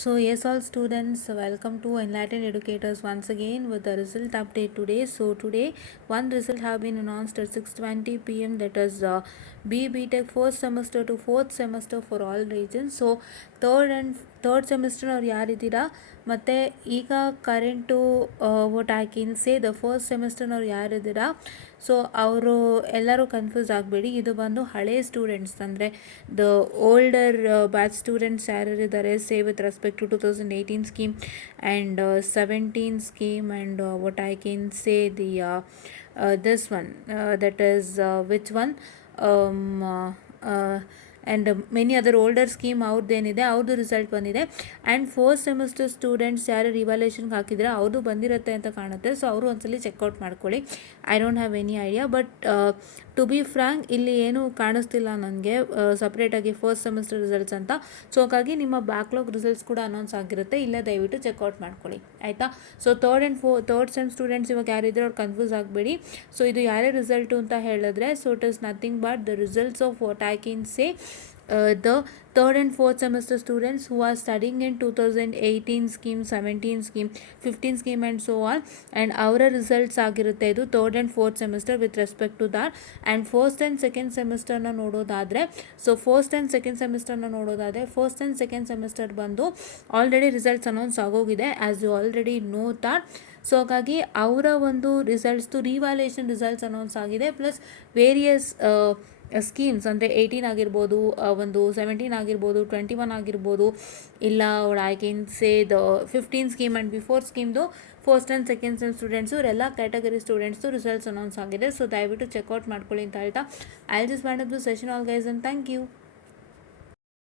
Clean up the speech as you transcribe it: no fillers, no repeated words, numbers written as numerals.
So yes, all students, welcome to Enlightened Educators once again with the result update today. So today, one result have been announced at 6:20 p.m. That is BTech first semester to fourth semester for all regions. So third semester ಅವ್ರು ಯಾರಿದ್ದೀರಾ ಮತ್ತು ಈಗ current what I can say the first ಸೆಮಿಸ್ಟರ್ನವ್ರು ಯಾರಿದ್ದೀರಾ so ಅವರು ಎಲ್ಲರೂ confuse ಆಗಬೇಡಿ. ಇದು ಬಂದು ಹಳೆ ಸ್ಟೂಡೆಂಟ್ಸ್ ಅಂದರೆ ದ ಓಲ್ಡರ್ ಬ್ಯಾಚ್ ಸ್ಟೂಡೆಂಟ್ಸ್ ಯಾರಿದ್ದಾರೆ say with respect to 2018 scheme and 17 scheme and what I can say the this one that is which one and many other older scheme ಅವ್ರದ್ದೇನಿದೆ ಅವ್ರದ್ದು ರಿಸಲ್ಟ್ ಬಂದಿದೆ. And fourth semester students ಯಾರು ರಿವ್ಯಾಲ್ಯೂಷನ್ಗೆ ಹಾಕಿದರೆ ಅವ್ರದ್ದು ಬಂದಿರುತ್ತೆ ಅಂತ ಕಾಣುತ್ತೆ. ಸೊ ಅವರು ಒಂದ್ಸಲಿ ಚೆಕ್ಔಟ್ ಮಾಡ್ಕೊಳ್ಳಿ. I don't have any idea, but to be frank ಇಲ್ಲಿ ಏನೂ ಕಾಣಿಸ್ತಿಲ್ಲ ನನಗೆ ಸಪ್ರೇಟಾಗಿ ಫಸ್ಟ್ ಸೆಮಿಸ್ಟರ್ ರಿಸಲ್ಟ್ಸ್ ಅಂತ. ಸೊ ಹಾಗಾಗಿ ನಿಮ್ಮ ಬ್ಯಾಕ್ಲಾಗ್ ರಿಸಲ್ಟ್ಸ್ ಕೂಡ ಅನೌನ್ಸ್ ಆಗಿರುತ್ತೆ, ಇಲ್ಲೇ ದಯವಿಟ್ಟು ಚೆಕ್ಔಟ್ ಮಾಡ್ಕೊಳ್ಳಿ ಆಯಿತಾ. ಸೊ ಥರ್ಡ್ ಸೆಮ್ ಸ್ಟೂಡೆಂಟ್ಸ್ ಇವಾಗ ಯಾರಿದ್ರೆ ಅವ್ರು ಕನ್ಫ್ಯೂಸ್ ಆಗಬೇಡಿ. ಸೊ ಇದು ಯಾರೇ ರಿಸಲ್ಟು ಅಂತ ಹೇಳಿದ್ರೆ so it is nothing but the results of what I can say the third and fourth semester students who are studying in 2018 scheme, 17 scheme, 15 scheme and so on, and our results ಆಗಿರುತ್ತೆ ಇದು third and fourth semester with respect to that. and first and second semester ನ ನೋಡೋದಾದರೆ so first and second ಸೆಮಿಸ್ಟರ್ನ ನೋಡೋದಾದರೆ first and second semester ಬಂದು already results announce ಆಗೋಗಿದೆ as you already know that. So ಹಾಗಾಗಿ ಅವರ ಒಂದು ರಿಸಲ್ಟ್ಸ್ದು ರಿವ್ಯಾಲ್ಯೂಯೇಷನ್ ರಿಸಲ್ಟ್ಸ್ ಅನೌನ್ಸ್ ಆಗಿದೆ, ಪ್ಲಸ್ ವೇರಿಯಸ್ ಸ್ಕೀಮ್ಸ್ ಅಂದರೆ 18 ಆಗಿರ್ಬೋದು, ಒಂದು 17 ಆಗಿರ್ಬೋದು, 21 ಆಗಿರ್ಬೋದು, ಇಲ್ಲ I can say the 15 scheme and before ಸ್ಕೀಮ್ದು first and second sem students ಎಲ್ಲ ಕ್ಯಾಟಗರಿ ಸ್ಟೂಡೆಂಟ್ಸು ರಿಸಲ್ಟ್ಸ್ ಅನೌನ್ಸ್ ಆಗಿದೆ. ಸೊ ದಯವಿಟ್ಟು ಚೆಕ್ಔಟ್ ಮಾಡ್ಕೊಳ್ಳಿ ಅಂತ ಹೇಳ್ತಾ I just wind up the session all guys and thank you.